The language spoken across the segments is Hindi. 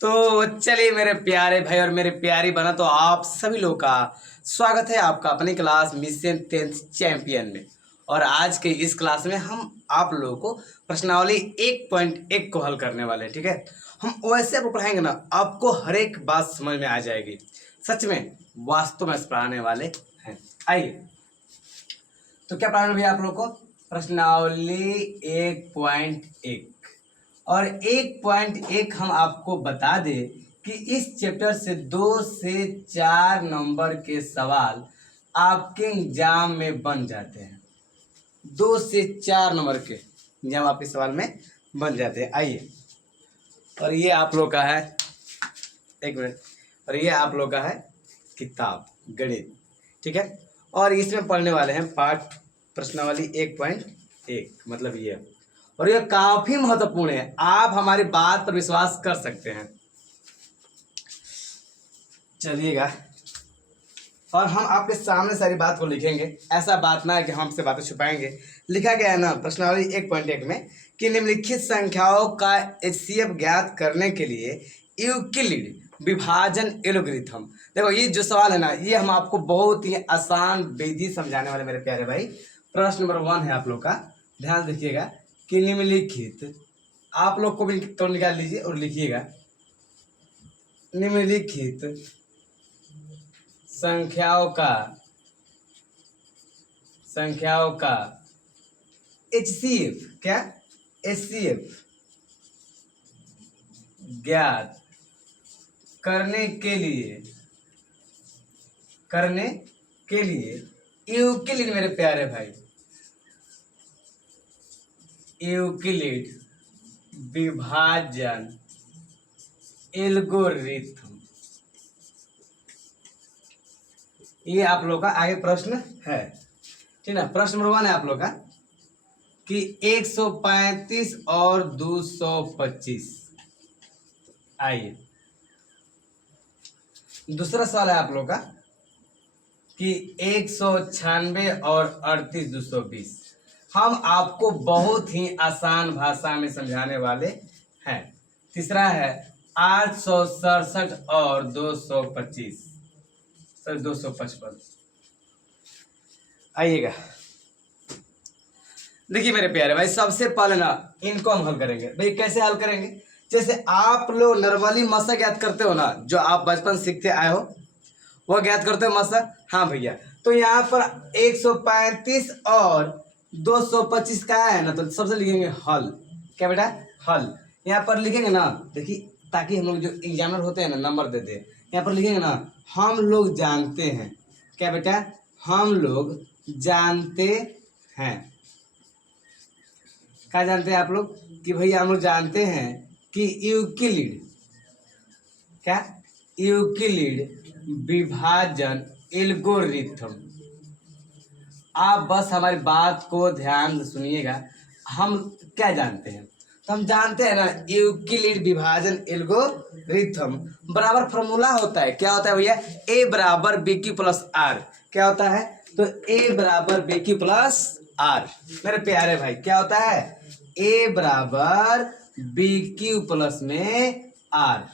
तो चलिए मेरे प्यारे भाई और मेरे प्यारी बहना, तो आप सभी लोग का स्वागत है आपका अपनी क्लास मिशन 10th चैंपियन में। और आज के इस क्लास में हम आप लोगों को प्रश्नावली 1.1 को हल करने वाले हैं। ठीक है, हम वैसे आपको पढ़ाएंगे ना, आपको हर एक बात समझ में आ जाएगी। सच में वास्तव में पढ़ाने वाले हैं। आइए, तो क्या पढ़ाना भैया आप लोग को? प्रश्नावली 1.1। और 1.1 हम आपको बता दें कि इस चैप्टर से 2 से 4 नंबर के सवाल आपके एग्जाम में बन जाते हैं। 2 से 4 नंबर के एग्जाम आपके सवाल में बन जाते हैं। आइए, और ये आप लोग का है, एक मिनट, और ये आप लोग का है किताब गणित। ठीक है, और इसमें पढ़ने वाले हैं पाठ प्रश्नावली 1.1, मतलब ये। और यह काफी महत्वपूर्ण है, आप हमारी बात पर विश्वास कर सकते हैं। चलिएगा, और हम आपके सामने सारी बात को लिखेंगे। ऐसा बात ना है कि हमसे बातें छुपाएंगे। लिखा गया है ना प्रश्नावली 1.1 में कि निम्नलिखित संख्याओं का एचसीएफ ज्ञात करने के लिए यूक्लिड विभाजन एल्गोरिथम। देखो, ये जो सवाल है ना, ये हम आपको बहुत ही आसान विधि समझाने वाले मेरे प्यारे भाई। प्रश्न नंबर 1 है आप लोग का, ध्यान देखिएगा कि निम्नलिखित, आप लोग को भी तो निकाल लीजिए और लिखिएगा, निम्नलिखित संख्याओं का एचसीएफ, क्या एचसीएफ ज्ञात करने के लिए यूक्लिड, मेरे प्यारे भाई, यूक्लिड विभाजन एल्गोरिथम, ये आप लोग का आगे प्रश्न है। ठीक है, प्रश्न नंबर 1 है आप लोग का कि 135 और 225। आइए, दूसरा सवाल है आप लोग का कि 196 और 38 220। हम आपको बहुत ही आसान भाषा में समझाने वाले हैं। तीसरा है 867 और 225, सर 255। आइएगा, देखिए मेरे प्यारे भाई, सबसे पहले ना इनको हम हल करेंगे। भाई कैसे हल करेंगे? जैसे आप लोग नॉर्मली मसा ज्ञात करते हो ना, जो आप बचपन सीखते आए हो, वो ज्ञात करते हो मसा। हाँ भैया, तो यहाँ पर 135 और 225 का है ना, तो सबसे लिखेंगे हल। क्या बेटा? हल। यहाँ पर लिखेंगे ना, देखिए, ताकि हम लोग जो एग्जामिनर होते हैं ना नंबर देते हैं, यहाँ पर लिखेंगे ना, हम लोग जानते हैं। क्या बेटा? हम लोग जानते हैं। क्या जानते हैं आप लोग? कि भैया हम लोग जानते हैं कि यूक्लिड, क्या यूक्लिड विभाजन एल्गोरिथम। आप बस हमारी बात को ध्यान से सुनिएगा। हम क्या जानते हैं? तो हम जानते हैं ना, यूक्लिड विभाजन एल्गोरिथम बराबर फॉर्मूला होता है। क्या होता है भैया? ए बराबर बी क्यू प्लस आर। क्या होता है? तो ए बराबर बी क्यू प्लस आर। मेरे प्यारे भाई, क्या होता है? ए बराबर बी क्यू प्लस में आर।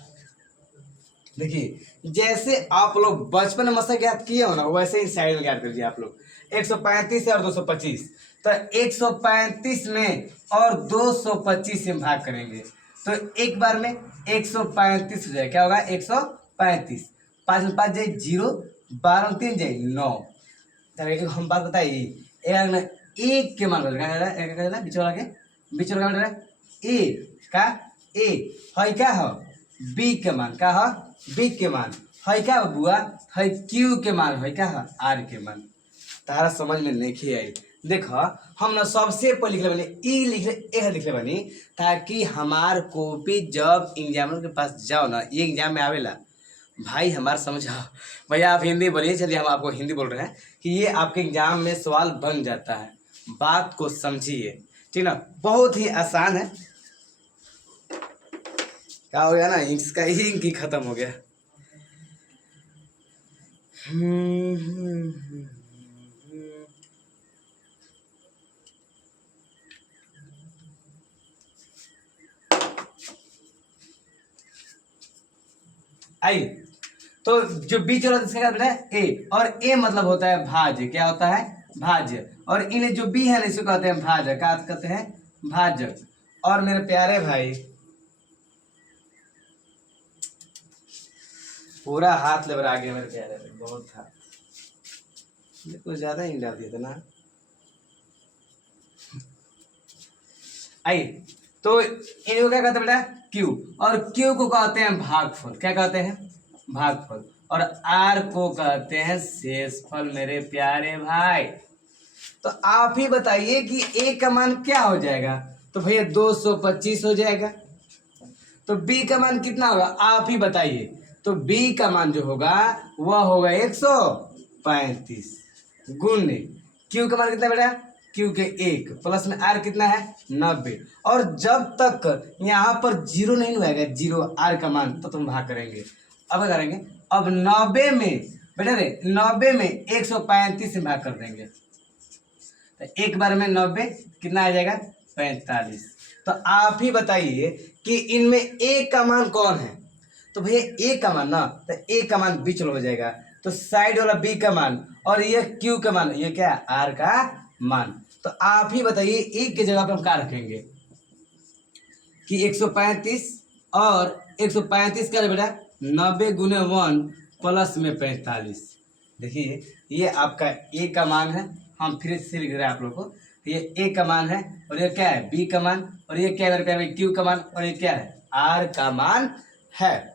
देखिए, जैसे आप लोग बचपन में मसा ज्ञात किए हो ना, वैसे ही साइड में ज्ञात कर दिया आप लोग। 135 और 225, तो 135 में और 225 में भाग करेंगे तो एक बार में 135 हो जाए। क्या होगा? 135, 5 में 5 जाए 0, 12 में 3 जाए 9। हम बात बताइए, एक के मान बीच वाला के बीच वाला ए का ए है, क्या है? बी के मान, का है? बी के मान है, क्या बुआ? है क्यू के मान, है क्या? है आर के मान। तारा समझ में नहीं आई? देखो, हम ना सबसे पहले लिख ले बनी ई, लिख ले बनी, ताकि हमार कॉपी जब एग्जामिनर के पास जाओ ना, ये एग्जाम में आवेला भाई, हमारा समझाओ। भैया आप हिंदी बोलिए, चलिए हम आपको हिंदी बोल रहे हैं कि ये आपके एग्जाम में सवाल बन जाता है। बात को समझिए, ठीक ना? बहुत ही आसान है। क्या हो गया ना, इसका इंक ही खत्म हो गया। आइए, तो जो बीच वाला इसका क्या बेटा ए, और ए मतलब होता है भाज्य, क्या होता है भाज्य, और इन जो बी है ना इसको कहते हैं भाजक, क्या कहते हैं भाजक। और मेरे प्यारे भाई पूरा हाथ लेबर गया मेरे प्यारे भाई, बहुत था, कुछ ज्यादा ही डाल दिया था ना। आइए, तो इनको क्या कहते हैं बेटा क्यू, और क्यू को कहते हैं भागफल, क्या कहते हैं भागफल, और आर को कहते हैं शेषफल मेरे प्यारे भाई। तो आप ही बताइए कि ए का मान क्या हो जाएगा, तो भैया 225 हो जाएगा। तो बी का मान कितना होगा आप ही बताइए, तो बी का मान जो होगा वह होगा 135 गुण क्यू का मान कितना बेटा क्यू के 1 प्लस में आर कितना है 90, और जब तक यहाँ पर जीरो नहीं हुआ जीरो आर का मान तो तुम भाग करेंगे। अब क्या करेंगे, अब 90 में बेटा रे 90 में 135 से भाग कर देंगे, तो एक बार में 90 कितना आ जाएगा 45। तो आप ही बताइए कि इनमें ए का मान कौन है, तो भैया ए का मान ना, तो ए का मान बीच हो जाएगा, तो साइड वाला बी का मान और ये क्यू का मान, ये क्या आर का मान। तो आप ही बताइए ए की जगह पर हम क्या रखेंगे कि 135 और 135 का बेटा 90 गुने 1 प्लस में 45। देखिए ये आपका ए का मान है, हम फिर से लिख रहे हैं आप लोग को, ये ए का मान है और ये क्या है बी का मान, और ये क्या है क्यू का मान, और ये क्या है आर का मान है।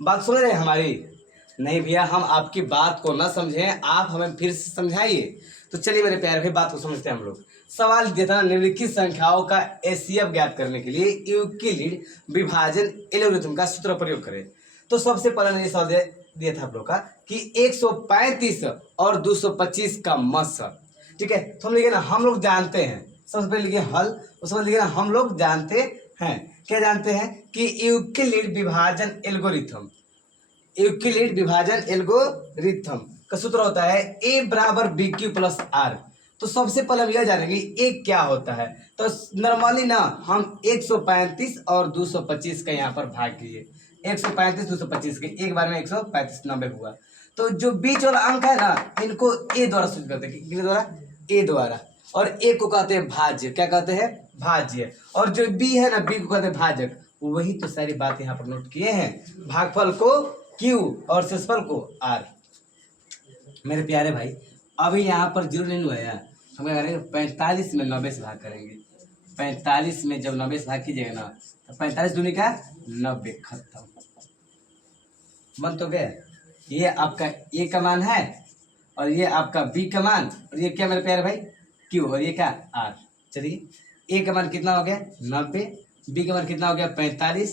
बात सुन रहे हैं हमारी? नहीं भैया हम आपकी बात को ना समझें, आप हमें फिर से समझाइए। तो चलिए मेरे प्यारे भाई बात को समझते हैं हम लोग। सवाल दिया था निम्नलिखित संख्याओं का एचसीएफ ज्ञात करने के लिए यूक्लिड विभाजन एल्गोरिथम का सूत्र प्रयोग करें। तो सबसे पहले ये सवाल दिया था आप लोग का कि 135 और 225 का मस, ठीक है। तो हम लिखे ना हम लोग जानते हैं, सबसे पहले लिखे हल, उसके बाद लिखे ना हम लोग जानते हैं, क्या जानते हैं कि यूक्लिड विभाजन एल्गोरिथम, यूक्लिड विभाजन एल्गोरिथम का सूत्र होता है ए बराबर बी क्यू प्लस आर। तो सबसे पहले हम यह जानेंगे ए क्या होता है। तो नॉर्मली ना हम 135 और 225 का यहाँ पर भाग किए, 135 225 के एक बार में 135 90 हुआ। तो जो बीच वाला अंक है ना इनको ए द्वारा सूचित करते हैं, किसके द्वारा ए द्वारा, और ए को कहते हैं भाज्य, क्या कहते हैं भाज्य, और जो बी है ना बी को कहते हैं भाजक। वही तो सारी बात यहाँ पर नोट किए हैं, भागफल को क्यू और शेषफल को आर। मेरे प्यारे भाई अभी यहाँ पर जीरो नहीं हुआ है, हम क्या करेंगे 45 में 90 से भाग करेंगे, 45 में जब 90 से भाग कीजिएगा ना तो 45 दूनी का 90 खत्म, बन तो गया। ये आपका ए का मान है और ये आपका बी का मान, और ये क्या मेरे प्यारे भाई क्यू, और ये क्या आर। चलिए ए का मान कितना हो गया 90, बी का मान कितना हो गया 45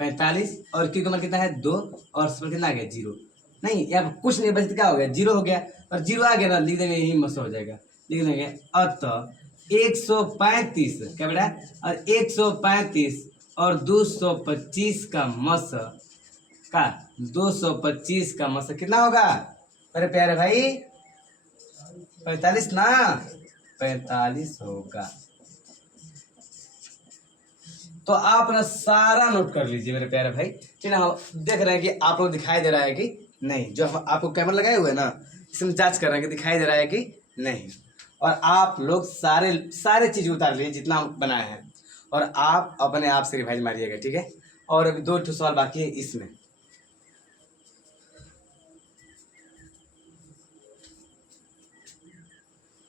45, और क्यू का मान कितना है 2, और इसमें कितना आ गया 0। नहीं अब कुछ नहीं बच, क्या हो गया 0 हो गया, और 0 आ गया ना लिख देंगे यही मस हो जाएगा, लिख देंगे अतः 135 क्या बेटा, और 135 और 225 का मस का 225 का मस कितना होगा अरे प्यारे भाई 45 ना 45 होगा। तो आप ना सारा नोट कर लीजिए मेरे प्यारे भाई, ठीक है। हम देख रहे हैं कि आप लोग दिखाई दे रहा है कि नहीं, जो हम आपको कैमरा लगाए हुए हैं ना इसमें जांच कर रहे हैं कि दिखाई दे रहा है कि नहीं, और आप लोग सारे सारे चीज उतार लीजिए जितना हम बनाए हैं, और आप अपने आप से रिवाइज मारिएगा, ठीक है। और अभी 2 सवाल बाकी है इसमें।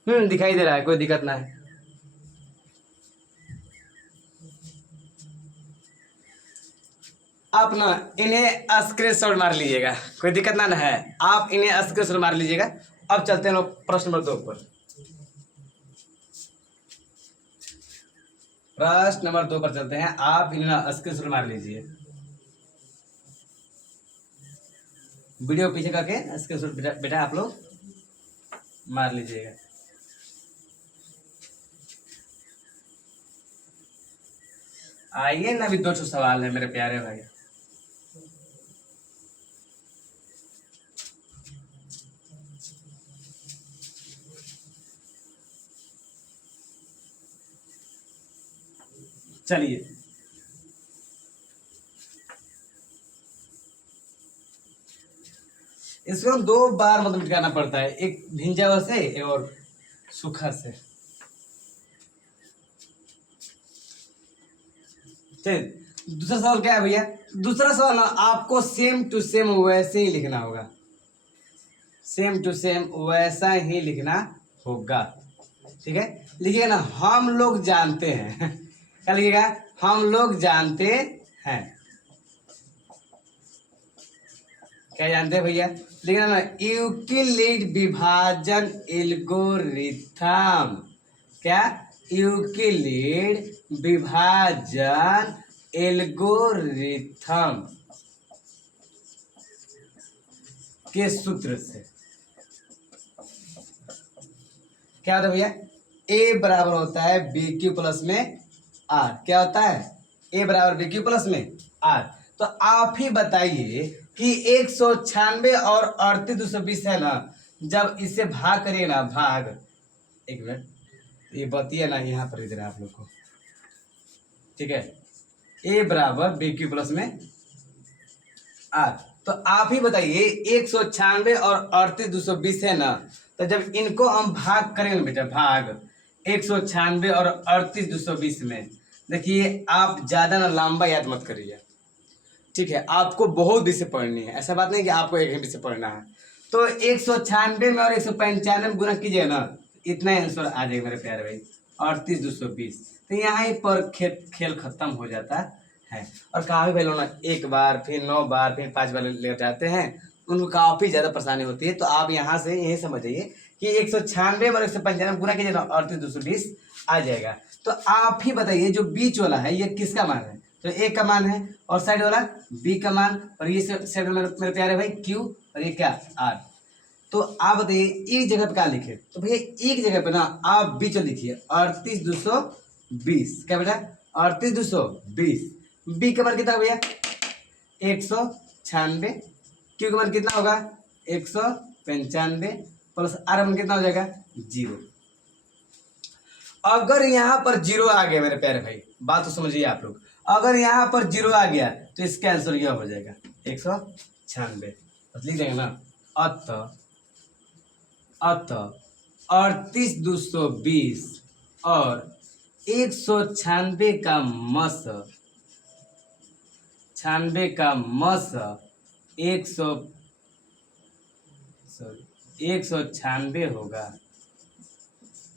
दिखाई दे रहा है, कोई दिक्कत ना है। आप ना इन्हें स्क्रीनशॉट मार लीजिएगा, कोई दिक्कत ना है, आप इन्हें स्क्रीनशॉट मार लीजिएगा। अब चलते हैं लोग प्रश्न नंबर 2 पर। प्रश्न नंबर 2 पर चलते हैं, आप इन्हें स्क्रीनशॉट मार लीजिए, वीडियो पीछे करके स्क्रीनशॉट बेटा आप लोग मार लीजिएगा। आइए ना अभी 2 सवाल है मेरे प्यारे भाई। चलिए इसको हम 2 बार मतलब मिटाना पड़ता है, एक भिंजा हुआ से और सूखा से। ठीक, दूसरा सवाल क्या है भैया? दूसरा सवाल ना आपको सेम टू सेम वैसे ही लिखना होगा, सेम टू सेम वैसा ही लिखना होगा। ठीक है, लिखिएगा ना, हम लोग जानते हैं क्या लिखिएगा? हम लोग जानते हैं। क्या जानते हैं भैया? लिखना ना, यूक्लिड विभाजन एल्गोरिथम। क्या? यूक्लिड विभाजन एल्गोरिथम के सूत्र से क्या होता है भैया? ए बराबर होता है बी क्यू प्लस में आर। क्या होता है? ए बराबर बी क्यू प्लस में आर। तो आप ही बताइए कि 196 और 38,220 है ना, जब इससे भाग करिए ना, भाग, एक मिनट, ये बतिया ना यहाँ पर इधर आप लोग को। ठीक है, ए बराबर बी क्यू प्लस में आर। तो आप ही बताइए 196 और 38,220 है ना, तो जब इनको हम भाग करेंगे बेटा, भाग 196 और 38,220 में, देखिए आप ज्यादा ना लंबा याद मत करिए। ठीक है, आपको बहुत विषय पढ़नी है, ऐसा बात नहीं कि आपको एक ही विषय पढ़ना है। तो 196 में और 195 में गुना कीजिए ना, इतना आंसर आ जाएगा मेरे प्यारे भाई, 38,220। तो यहाँ पर खेल खत्म हो जाता है। और काफी भाई लोग ना एक बार फिर 9 बार फिर 5 बार ले जाते हैं, उनको काफी ज्यादा परेशानी होती है। तो आप यहाँ से यही समझ जाइए कि 196 और 195 गुना कीजिए ना, 38,220 आ जाएगा। तो आप ही बताइए जो बीच वाला है ये किसका मान है? तो ए का मान है, और साइड वाला बी का मान, और ये साइड मेरे प्यारे भाई क्यू, और ये क्या? आर। तो आप बताइए एक जगह पे क्या लिखे? तो भैया एक जगह पे ना आप बीच लिखिए 38,220। क्या बेटा? 38,220। बी का मान कितना भैया? 196। क्यू का मान कितना होगा? 195 प्लस आर का मान कितना हो जाएगा? 0। अगर यहाँ पर 0 आ गया मेरे प्यारे भाई, बात तो समझिए आप लोग, अगर यहाँ पर 0 आ गया तो इसका आंसर यह हो जाएगा 196। लिख देंगे ना, अतः 38,220 और 196 का मस 196 होगा।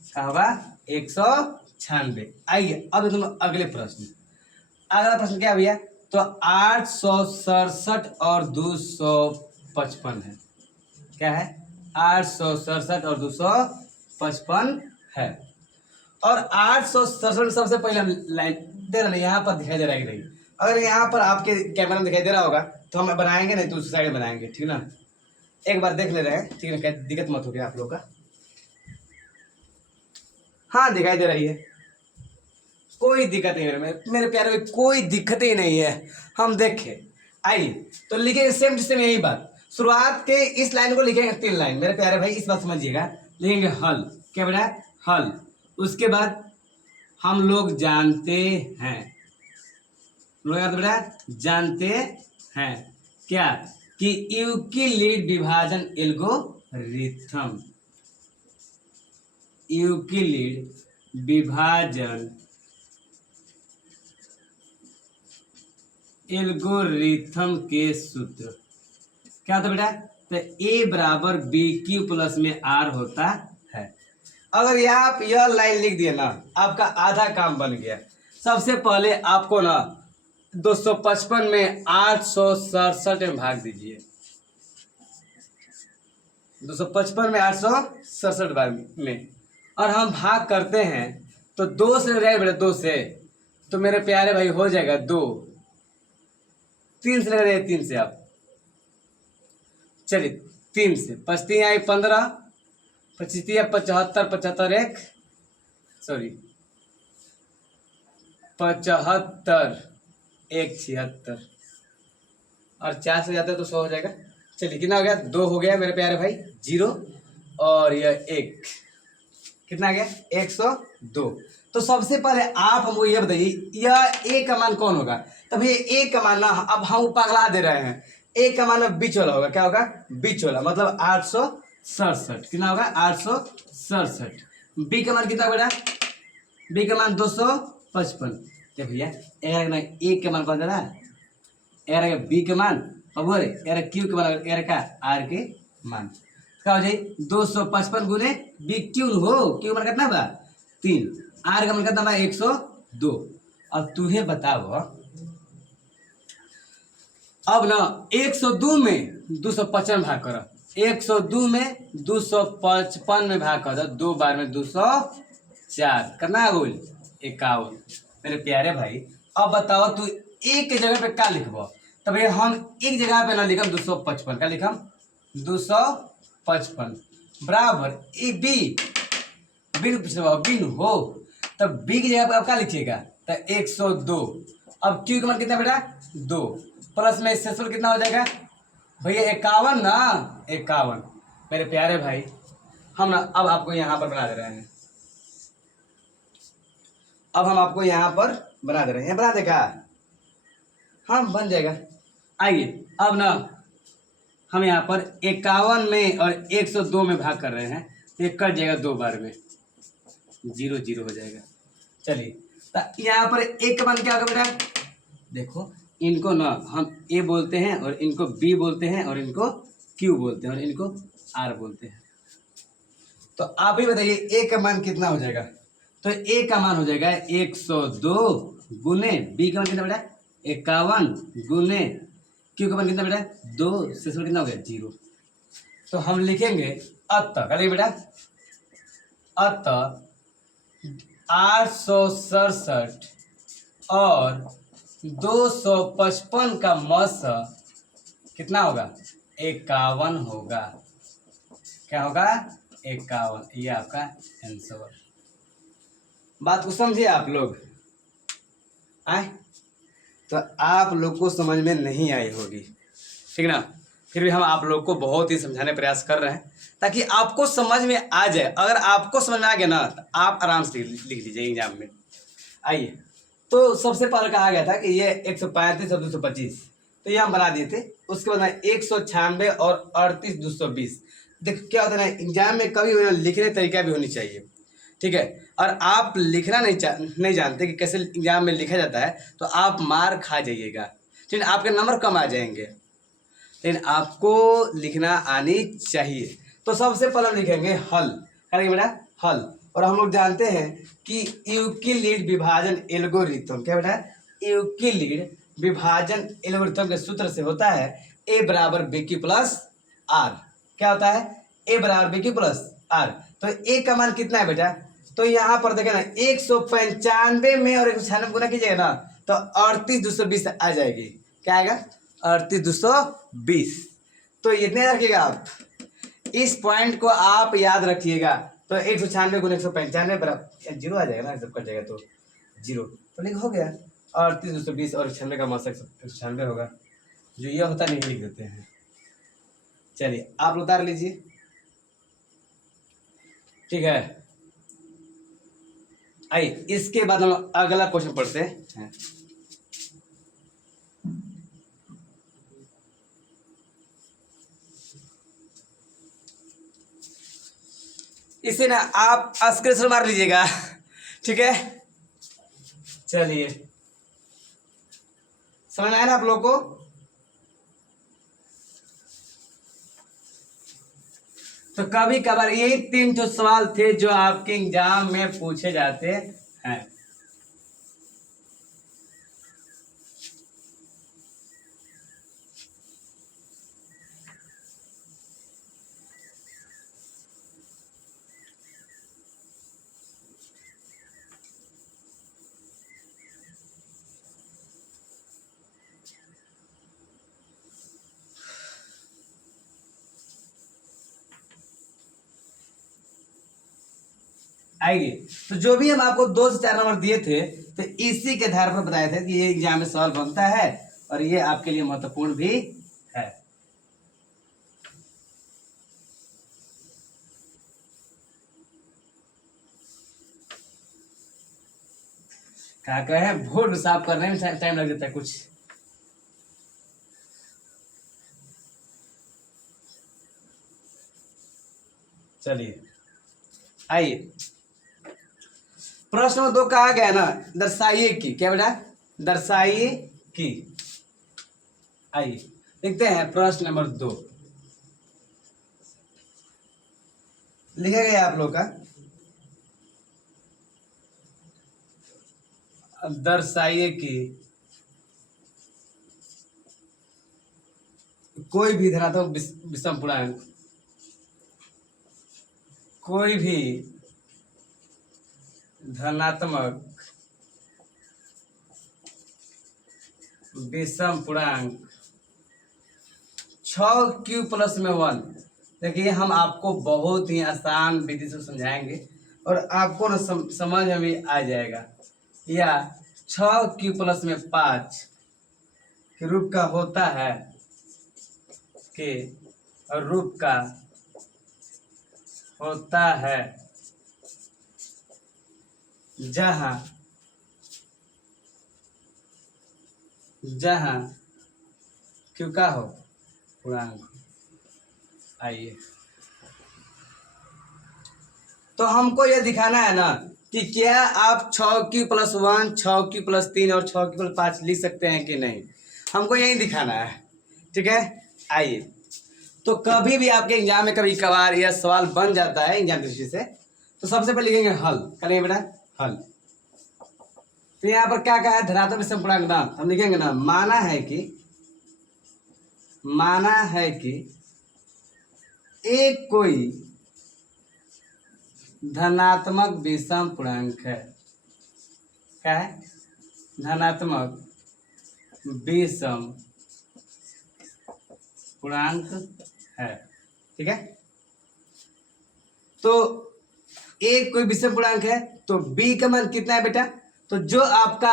क्या होगा? 196। आइए अब तुम अगले प्रश्न। अगला प्रश्न क्या भैया? तो 867 और 255 है। क्या है? 867 और 255 है। और 867 सबसे पहले लाइन दे रहा, यहाँ पर दिखाई दे रहा है कि नहीं? अगर यहाँ पर आपके कैमरा में दिखाई दे रहा होगा तो हम बनाएंगे, नहीं तो उस साइड बनाएंगे। ठीक ना, एक बार देख ले रहे हैं। ठीक है, क्या दिक्कत मत होगी आप लोग का? हाँ दिखाई दे रही है, कोई दिक्कत नहीं है मेरे प्यारे में, कोई दिक्कत ही नहीं है। हम देखें, आइए तो लिखेंगे सेम टू सेम यही बात। शुरुआत के इस लाइन को लिखेंगे 3 लाइन मेरे प्यारे भाई, इस बात समझिएगा। लिखेंगे हल। क्या बेटा? हल। उसके बाद हम लोग जानते हैं, लोग बेटा जानते हैं क्या? कि यूक्लिड विभाजन एल्गोरिथम, यूक्लिड विभाजन एल्गोरिथम के सूत्र क्या होता है बेटा? तो ए बराबर बी क्यू प्लस में आर होता है। अगर यहाँ आप यह लाइन लिख दिए ना, आपका आधा काम बन गया। सबसे पहले आपको ना 255 में 867 में भाग दीजिए, 255 में 867 भाग में, और हम भाग करते हैं तो 2 से रहेगा बेटा, 2 से, तो मेरे प्यारे भाई हो जाएगा 2। 3 से लगा, 3 से आप चलिए 3 से 5 आई 15, 25 75, 75 1 सॉरी 75 1 76, और 4 से जाते तो 100 हो जाएगा। चलिए कितना हो गया? 2 हो गया मेरे प्यारे भाई, 0, और यह 1 कितना आ गया? 102। तो सबसे पहले आप हमको यह बताइए, यह ए का मान कौन होगा? तब ये ए का मान ना अब हम पगला दे रहे हैं, ए का मान बीच वाला होगा, क्या होगा, बीच वाला, मतलब 867, कितना होगा 867। बी का मान कितना बेटा, बी का मान 255। तो भैया ए के मान कौन देना, एर बी के मान और एर क्यू के मान, एर का आर के मान, क्या हो जाए 255 गुने बी क्यू हो, क्यू मान कितना बा 3, आर का मान कितना बा 102। अब तुझे बताओ, अब ना 102 में 255 भाग करो, 102 में 255 में भाग करो, 2 बार में 204, करना है बोल 51। मेरे प्यारे भाई अब बताओ तू एक के जगह पे क्या लिखबो, तो भैया हम एक जगह पे ना लिखम 255, क्या लिखम 255 बराबर ए बी, बिन बिन हो, तब बी की जगह पे आप क्या लिखिएगा, तो 102। अब क्यू का मान कितना बेटा 2, प्लस में शेषफल कितना हो जाएगा भैया 51 ना, 51। मेरे प्यारे भाई हम ना अब आपको यहाँ पर बना दे रहे हैं, अब हम आपको यहाँ पर बना दे रहे हैं, बना देगा, हाँ बन जाएगा। आइए अब ना हम यहाँ पर 51 में और 102 में भाग कर रहे हैं, तो ये कट जाएगा 2 बार में, 0 0 हो जाएगा। चलिए तो यहाँ पर एक का मान क्या होगा बेटा, देखो इनको ना हम ए बोलते हैं और इनको बी बोलते हैं और इनको क्यू बोलते हैं और इनको आर बोलते हैं। तो आप ही बताइए ए का मान कितना हो जाएगा, तो ए का मान हो जाएगा 102 गुने बी का मान कितना बेटा 51 गुने क्यू का मान कितना बेटा 2, शेषफल कितना हो गया 0। तो हम लिखेंगे अतः, क्या लिखेंगे बेटा, अतः 867 और 255 का मस कितना होगा 51 होगा, क्या होगा 51, ये आपका आंसर। बात को समझे आप लोग, आए तो आप लोग को समझ में नहीं आई होगी, ठीक ना, फिर भी हम आप लोग को बहुत ही समझाने प्रयास कर रहे हैं ताकि आपको समझ में आ जाए। अगर आपको समझ में आ गया ना तो आप आराम से लिख लीजिए एग्जाम में। आइए तो सबसे पहले कहा गया था कि ये 135 और 225, तो ये हम बना दिए थे। उसके बाद 196 और 38 220। देखो क्या होता है ना, एग्जाम में कभी लिखने तरीका भी होनी चाहिए, ठीक है। और आप लिखना नहीं जानते कि कैसे एग्जाम में लिखा जाता है, तो आप मार खा जाइएगा, ठीक है, आपके नंबर कम आ जाएंगे। लेकिन आपको लिखना आनी चाहिए। तो सबसे पहले हम लिखेंगे हल, करेंगे बेटा हल। और हम लोग जानते हैं कि यूक्लिड विभाजन एल्गोरिथम, क्या बेटा यूक्लिड विभाजन एल्गोरिथम के सूत्र से होता है ए बराबर बी की प्लस आर। क्या होता है ए बराबर बी की प्लस आर। तो ए का मान कितना है बेटा, तो यहाँ पर देखे ना 195 में और 196 गुना कीजिएगा ना तो 38 220 आ जाएगी। क्या आएगा 38 220। तो इतने रखिएगा आप, इस पॉइंट को आप याद रखिएगा। तो 196 गुना 195 बराबर 0 आ जाएगा ना, सब कट जाएगा तो 0, तो लिख हो गया 38 220 और 96 का मासक 196 होगा। जो ये होता नहीं लिख देते हैं। चलिए आप उतार लीजिए, ठीक है। आइए इसके बाद हम अगला क्वेश्चन पढ़ते हैं। इसे ना आप स्क्रीनशॉट मार लीजिएगा, ठीक है। चलिए समझ आया ना आप लोग को। तो कभी कभार यही 3 जो सवाल थे जो आपके एग्जाम में पूछे जाते हैं। आइए तो जो भी हम आपको 2 से 4 नंबर दिए थे, तो इसी के आधार पर बताए थे कि ये एग्जाम में सवाल बनता है और ये आपके लिए महत्वपूर्ण भी है। क्या कहे बोर्ड साफ करने में टाइम लग जाता है कुछ। चलिए आइए, प्रश्न नंबर 2 कहा गया ना, दर्शाइए कि, क्या बेटा, दर्शाइए कि। आइए लिखते हैं प्रश्न नंबर 2, लिखा गया आप लोग का, दर्शाइए कि कोई भी धनात्मक विषम पूर्णांक, कोई भी धनात्मक विषम पूर्णांक 6q प्लस में 1। देखिए हम आपको बहुत ही आसान विधि से समझाएंगे और आपको ना समझ में आ जाएगा। या 6q प्लस में 5 के रूप का होता है, के रूप का होता है जहाँ क्यों का हो पूर्णांक। आइए, तो हमको यह दिखाना है ना कि क्या आप 6q प्लस 1, 6q प्लस 3 और 6q प्लस 5 लिख सकते हैं कि नहीं, हमको यही दिखाना है। ठीक है, आइए, तो कभी भी आपके एग्जाम में कभी कभार यह सवाल बन जाता है एग्जाम दृष्टि से, तो सबसे पहले लिखेंगे हल, करेंगे बेटा हल। तो यहाँ पर क्या कहा है, धनात्मक विषम पूर्णांक ना, हम लिखेंगे ना, माना है कि एक कोई धनात्मक विषम पूर्णांक है। क्या है, धनात्मक विषम पूर्णांक है। ठीक है, तो एक कोई विषम पूर्णांक है, तो b का मान कितना है बेटा, तो जो आपका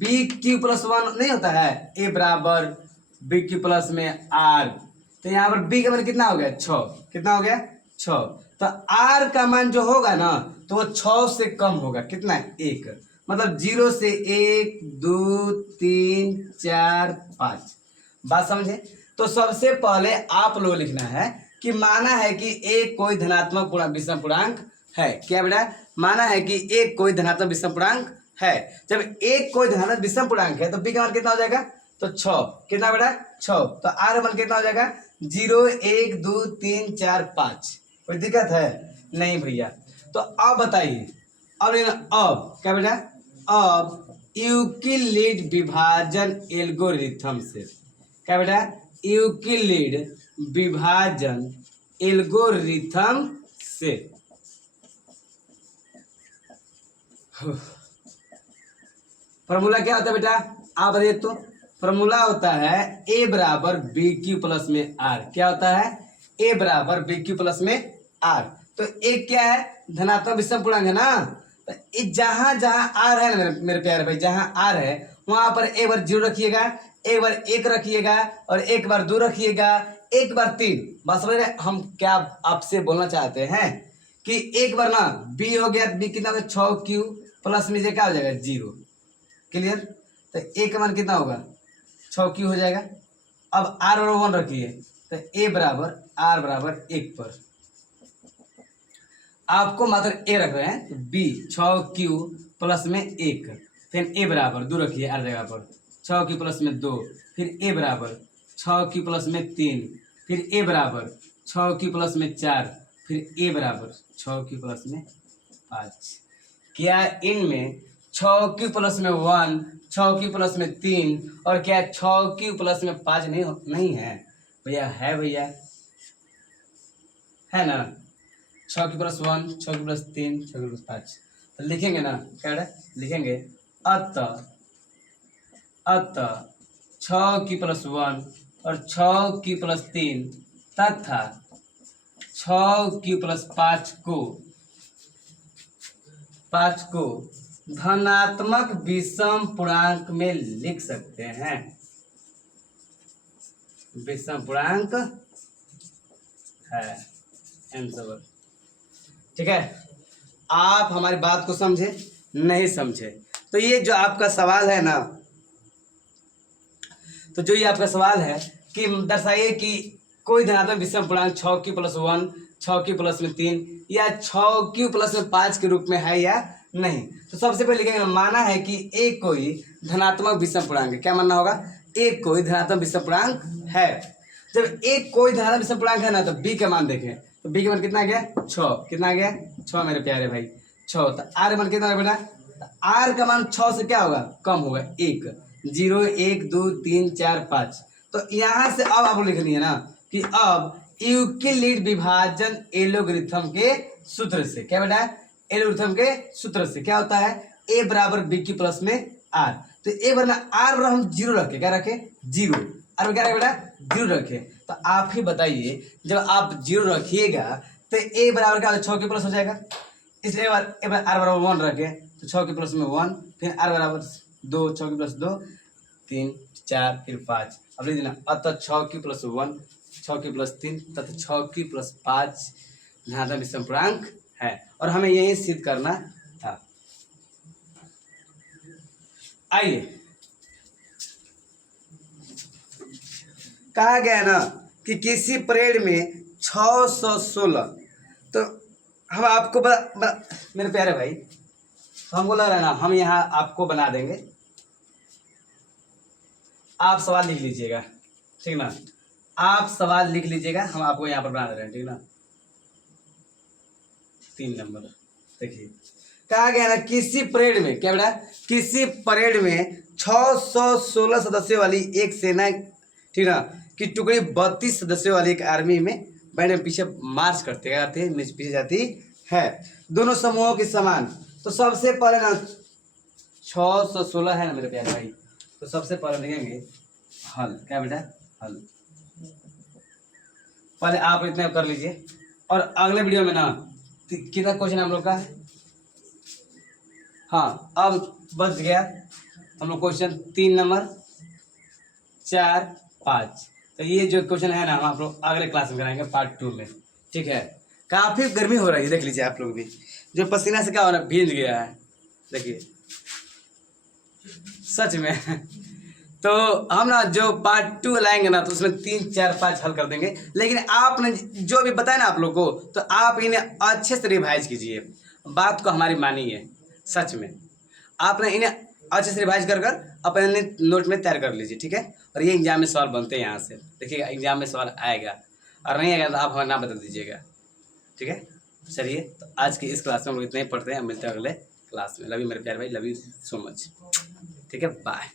bq प्लस 1 नहीं होता है, a बराबर bq प्लस में r, तो यहाँ पर b का मान कितना हो गया 6, कितना हो गया 6, तो r का मान जो होगा ना तो वो 6 से कम होगा, कितना है 1, मतलब 0 से 1 2 3 4 5। बात समझे, तो सबसे पहले आप लोग लिखना है कि माना है कि एक कोई धनात्मक विषम पूर्णांक है। क्या बेटा, माना है कि एक कोई धनात्मक विषम पूर्णांक है। जब एक कोई धनात्मक विषम पूर्णांक है तो b का मान कितना हो जाएगा, तो 6, कितना बेटा 6, तो r का मान कितना हो जाएगा 0 1 2 3 4 5। कोई दिक्कत है नहीं भैया। तो अब बताइए, अब क्या बेटा, अब यूक्लिड विभाजन एल्गोरिथम से, क्या बेटा, यूक्लिड विभाजन एल्गोरिथम से फॉर्मूला क्या होता है बेटा, आप बताइए। तो फॉर्मूला होता है a बराबर बी क्यू प्लस में r। क्या होता है, a बराबर बी क्यू प्लस में r। तो एक क्या है, धनात्मक विषम पूर्णांक है ना, तो जहां जहां r है ना मेरे प्यारे भाई, जहां r है वहां पर एक बार 0 रखिएगा, एक बार 1 रखिएगा, और एक बार 2 रखिएगा, एक बार 3। बस समझ रहे हम क्या आपसे बोलना चाहते हैं कि एक बार ना b हो गया, b कितना हो गया 6q प्लस में क्या हो जाएगा 0। क्लियर, तो a का मान कितना होगा 6q हो जाएगा। अब r और 1 रखिए, तो a बराबर r बराबर 1 पर आपको मात्र a रख रहे हैं, तो b 6q प्लस में 1, फिर a बराबर 2 रखिए r जगह पर, 6q प्लस में 2, फिर a बराबर 6q प्लस में 3, फिर a बराबर 6q प्लस में 4, फिर a बराबर 6q प्लस में 5। क्या इनमें 6q प्लस में 1, 6q प्लस में 3 और क्या 6q प्लस में 5 नहीं है भैया, है भैया, है ना, 6q plus 1, 6q plus 3, 6q plus 5। तो लिखेंगे ना, क्या है लिखेंगे, अतः 6q प्लस 1 और 6q प्लस 3 तथा 6q प्लस 5 को धनात्मक विषम पूर्णांक में लिख सकते हैं। विषम पूर्णांक है आंसर। ठीक है, आप हमारी बात को समझे नहीं समझे, तो ये जो आपका सवाल है ना, तो जो ये आपका सवाल है कि दर्शाइए कि कोई धनात्मक विषम पूर्णांक 6q प्लस 1 6 क्यू प्लस में 3 या 6 क्यू प्लस में 5 के रूप में है या नहीं। तो सबसे पहले लिखेंगे माना है कि एक कोई धनात्मक विषम पूर्णांक है। क्या मानना होगा? एक कोई धनात्मक विषम पूर्णांक है। जब एक कोई धनात्मक विषम पूर्णांक है ना तो बी का मान देखें, तो बी का मान कितना आ गया? 6। कितना आ गया? 6 मेरे प्यारे भाई, 6। तो आर का मान कितना है बेटा? आर का मान 6 से क्या होगा? कम होगा। 1 0 1 2 3 4 5। तो यहाँ से अब आप लिखनी है ना कि अब यूक्लिड विभाजन एलोगरिथम के सूत्र से, क्या बेटा? एलोगरिथम के सूत्र से क्या होता है? ए बराबर बी की प्लस में आर। तो ए बराबर आर बराबर हम 0 रखे, क्या रखे? 0। आर क्या रखे बेटा? 0 रखे। तो आप ही बताइए, जब आप 0 रखिएगा तो ए बराबर क्या? 6 के प्लस हो जाएगा। इसलिए आर बराबर 1 रखे तो 6 के प्लस में 1, फिर आर बराबर 2, 6 के प्लस 2 3 4 फिर 5। अब लिख देना अतः 6 की प्लस 1 6 की प्लस 3 तथा 6 की प्लस 5 धनात्मक विषम पूर्णांक है। और हमें यही सिद्ध करना था। आइए, कहा गया ना कि किसी परेड में 616, तो हम आपको मेरे प्यारे भाई, हमको लग रहा है ना हम यहाँ आपको बना देंगे। आप सवाल लिख लीजिएगा, ठीक ना? आप सवाल लिख लीजिएगा, हम आपको यहाँ पर बना दे रहे हैं, ठीक ना? 3 नंबर देखिए, कहा गया ना किसी परेड में, क्या बेटा? किसी परेड में 616 सदस्यों वाली एक सेना, ठीक ना, की टुकड़ी 32 सदस्यों वाली एक आर्मी में बैंड में पीछे मार्च करते हैं, पीछे जाती है, दोनों समूहों के समान। तो सबसे पहले ना 616 है ना मेरे प्यारे भाई, तो सबसे पहले लिखेंगे हल। क्या बेटा? हल। पहले आप इतना कर लीजिए, और अगले वीडियो में ना कितना क्वेश्चन हम लोग का है? हाँ, अब बच गया हम लोग क्वेश्चन 3 नंबर 4 5। तो ये जो क्वेश्चन है ना हम आप लोग अगले क्लास में कराएंगे पार्ट 2 में, ठीक है? काफी गर्मी हो रही है, देख लीजिए आप लोग भी, जो पसीना से क्या हो रहा है, भींज गया है, देखिए सच में। तो हम ना जो पार्ट 2 लाएंगे ना तो उसमें 3 4 5 हल कर देंगे। लेकिन आपने जो भी बताया ना आप लोग को, तो आप इन्हें अच्छे से रिवाइज कीजिए, बात को हमारी मानिए। सच में आपने इन्हें अच्छे से रिवाइज कर अपने नोट में तैयार कर लीजिए, ठीक है? और ये एग्जाम में सवाल बनते हैं यहाँ से, देखिएगा एग्जाम में सवाल आएगा, और नहीं आएगा तो आप हमें ना बता दीजिएगा, ठीक है? चलिए, तो आज की इस क्लास में हम लोग इतना ही पढ़ते हैं, मिलते हैं अगले क्लास में। लव यू मेरे प्यारे भाई, लव यू सो मच, ठीक है? बाय।